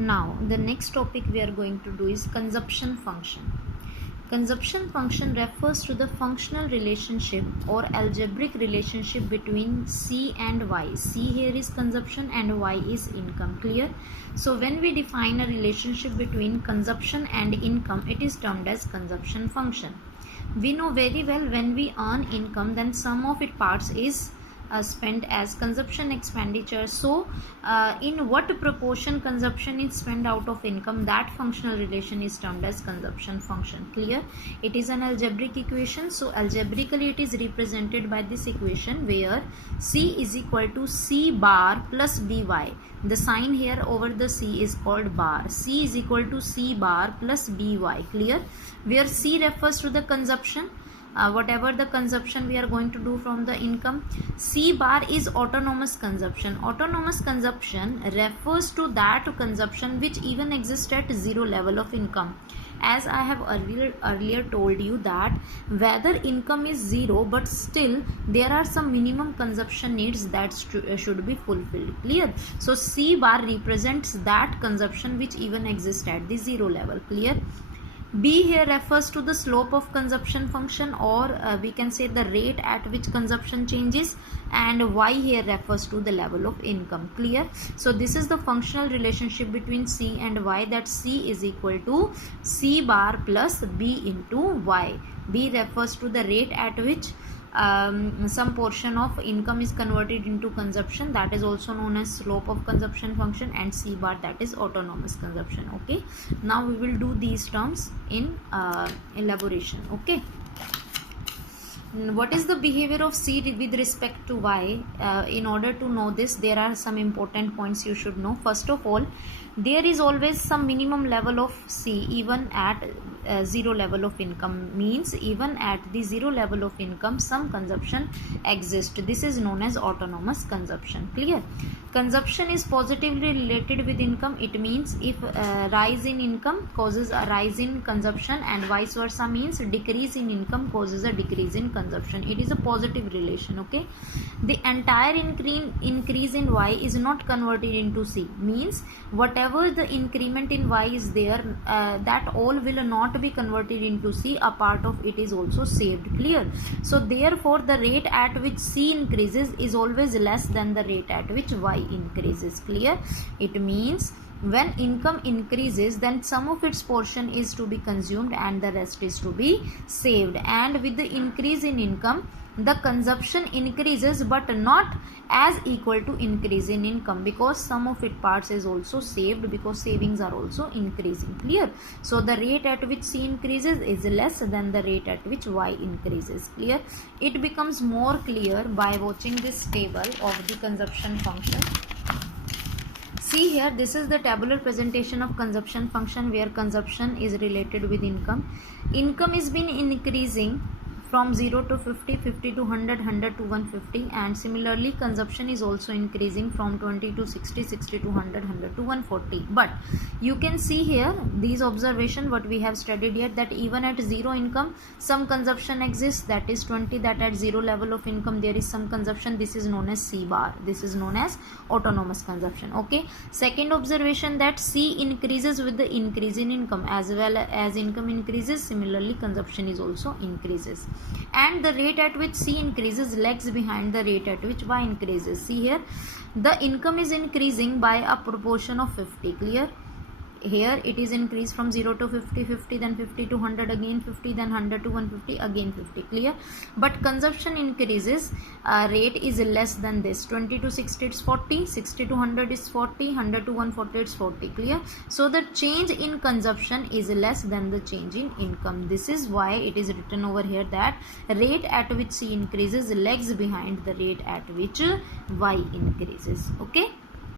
Now the next topic we are going to do is consumption function. Consumption function refers to the functional relationship or algebraic relationship between C and Y. C here is consumption and Y is income. Clear? So when we define a relationship between consumption and income, it is termed as consumption function. We know very well when we earn income, then sum of its parts is spent as consumption expenditure. So in what proportion consumption is spent out of income, that functional relation is termed as consumption function. Clear? It is an algebraic equation. So algebraically it is represented by this equation where C is equal to C bar plus by. The sign here over the C is called bar. C is equal to C bar plus by. Clear? Where C refers to the consumption, whatever the consumption we are going to do from the income. C bar is autonomous consumption. Autonomous consumption refers to that consumption which even exists at zero level of income. As I have earlier told you that whether income is zero, but still there are some minimum consumption needs that should be fulfilled. Clear? So C bar represents that consumption which even exists at the zero level. Clear? B here refers to the slope of consumption function, or we can say the rate at which consumption changes, and Y here refers to the level of income. Clear? So this is the functional relationship between C and Y, that C is equal to C bar plus B into Y. B refers to the rate at which some portion of income is converted into consumption, that is also known as slope of consumption function, and C bar, that is autonomous consumption. Okay, now we will do these terms in elaboration. Okay, what is the behavior of C with respect to Y? In order to know this, there are some important points you should know. First of all, there is always some minimum level of C even at zero level of income. Means even at the zero level of income some consumption exists. This is known as autonomous consumption. Clear? Consumption is positively related with income. It means if rise in income causes a rise in consumption, and vice versa, means decrease in income causes a decrease in consumption. It is a positive relation. Okay, the entire increase in Y is not converted into C. Means whatever the increment in Y is there, that all will not be converted into C. A part of it is also saved. Clear? So therefore the rate at which C increases is always less than the rate at which Y increases. Clear? It means when income increases, then some of its portion is to be consumed and the rest is to be saved. And with the increase in income, the consumption increases but not as equal to increase in income, because some of its parts is also saved, because savings are also increasing. Clear? So the rate at which C increases is less than the rate at which Y increases. Clear? It becomes more clear by watching this table of the consumption function. See here, this is the tabular presentation of consumption function where consumption is related with income. Income is been increasing from 0 to 50, 50 to 100, 100 to 150, and similarly consumption is also increasing from 20 to 60, 60 to 100, 100 to 140. But you can see here these observation what we have studied here, that even at zero income some consumption exists, that is 20, that at zero level of income there is some consumption. This is known as C bar. This is known as autonomous consumption. Okay, second observation, that C increases with the increase in income. As well as income increases, similarly consumption is also increases, and the rate at which C increases lags behind the rate at which Y increases. See here, the income is increasing by a proportion of 50. Clear? Here it is increased from 0 to 50, 50, then 50 to 100, again 50, then 100 to 150, again 50. Clear? But consumption increases, rate is less than this. 20 to 60 it's 40, 60 to 100 is 40, 100 to 140 it's 40. Clear? So the change in consumption is less than the change in income. This is why it is written over here that rate at which C increases lags behind the rate at which Y increases. Okay.